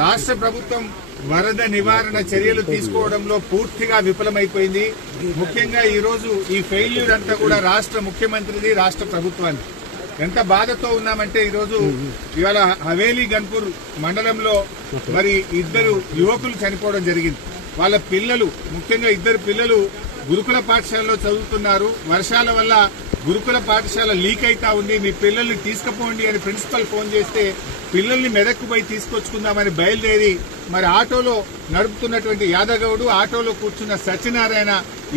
రాష్ట్ర ప్రభుత్వం వరద నివారణ చర్యలు తీసుకోవడంలో పూర్తిగా విఫలమైపోయింది. ముఖ్యంగా ఈ రోజు ఈ ఫెయిల్యూర్ అంతా కూడా రాష్ట్ర ముఖ్యమంత్రిది, రాష్ట్ర ప్రభుత్వాన్ని. ఎంత బాధతో ఉన్నామంటే ఈరోజు ఇవాళ హవేలీ గన్పూర్ మండలంలో మరి ఇద్దరు యువకులు చనిపోవడం జరిగింది. వాళ్ళ పిల్లలు, ముఖ్యంగా ఇద్దరు పిల్లలు గురుకుల పాఠశాలలో చదువుతున్నారు. వర్షాల వల్ల గురుకుల పాఠశాల లీక్ అయితా ఉంది, మీ పిల్లల్ని తీసుకుపోండి అని ప్రిన్సిపల్ ఫోన్ చేస్తే పిల్లల్ని మెదక్కు పోయి తీసుకొచ్చుకుందామని బయలుదేరి మరి ఆటోలో నడుపుతున్నటువంటి యాదగౌడు, ఆటోలో కూర్చున్న సత్యనారాయణ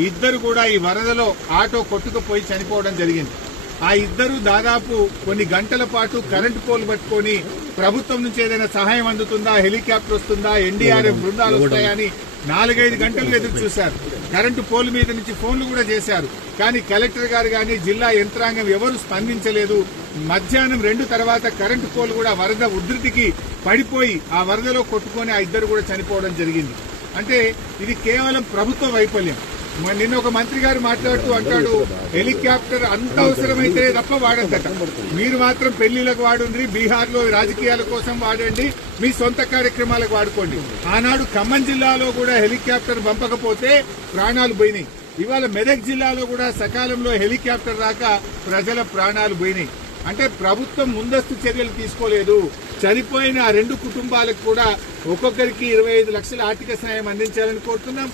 ఇద్దరు కూడా ఈ వరదలో ఆటో కొట్టుకుపోయి చనిపోవడం జరిగింది. ఆ ఇద్దరు దాదాపు కొన్ని గంటల పాటు కరెంటు పోల్ పట్టుకొని ప్రభుత్వం నుంచి ఏదైనా సహాయం అందుతుందా, హెలికాప్టర్ వస్తుందా, ఎన్డీఆర్ఎఫ్ బృందాలు వస్తాయని 4-5 గంటలు ఎదురు చూశారు. కరెంటు పోల్ మీద నుంచి ఫోన్లు కూడా చేశారు. కానీ కలెక్టర్ గారు కానీ జిల్లా యంత్రాంగం ఎవరు స్పందించలేదు. మధ్యాహ్నం 2 తర్వాత కరెంటు పోల్ కూడా వరద ఉధృతికి పడిపోయి ఆ వరదలో కొట్టుకొని ఆ ఇద్దరు కూడా చనిపోవడం జరిగింది. అంటే ఇది కేవలం ప్రభుత్వ వైఫల్యం. నిన్న ఒక మంత్రి గారు మాట్లాడుతూ అంటాడు, హెలికాప్టర్ అంత అవసరమైతే తప్ప వాడద్దట, మీరు మాత్రం పెళ్లిలకు వాడండి, బీహార్ లో రాజకీయాల కోసం వాడండి, మీ సొంత కార్యక్రమాలకు వాడుకోండి. ఆనాడు ఖమ్మం జిల్లాలో కూడా హెలికాప్టర్ పంపకపోతే ప్రాణాలు పోయినాయి. ఇవాళ మెదక్ జిల్లాలో కూడా సకాలంలో హెలికాప్టర్ రాక ప్రజల ప్రాణాలు పోయినాయి. అంటే ప్రభుత్వం ముందస్తు చర్యలు తీసుకోలేదు. చనిపోయిన ఆ 2 కుటుంబాలకు కూడా ఒక్కొక్కరికి 25 లక్షల ఆర్థిక సాయం అందించాలని కోరుతున్నాం.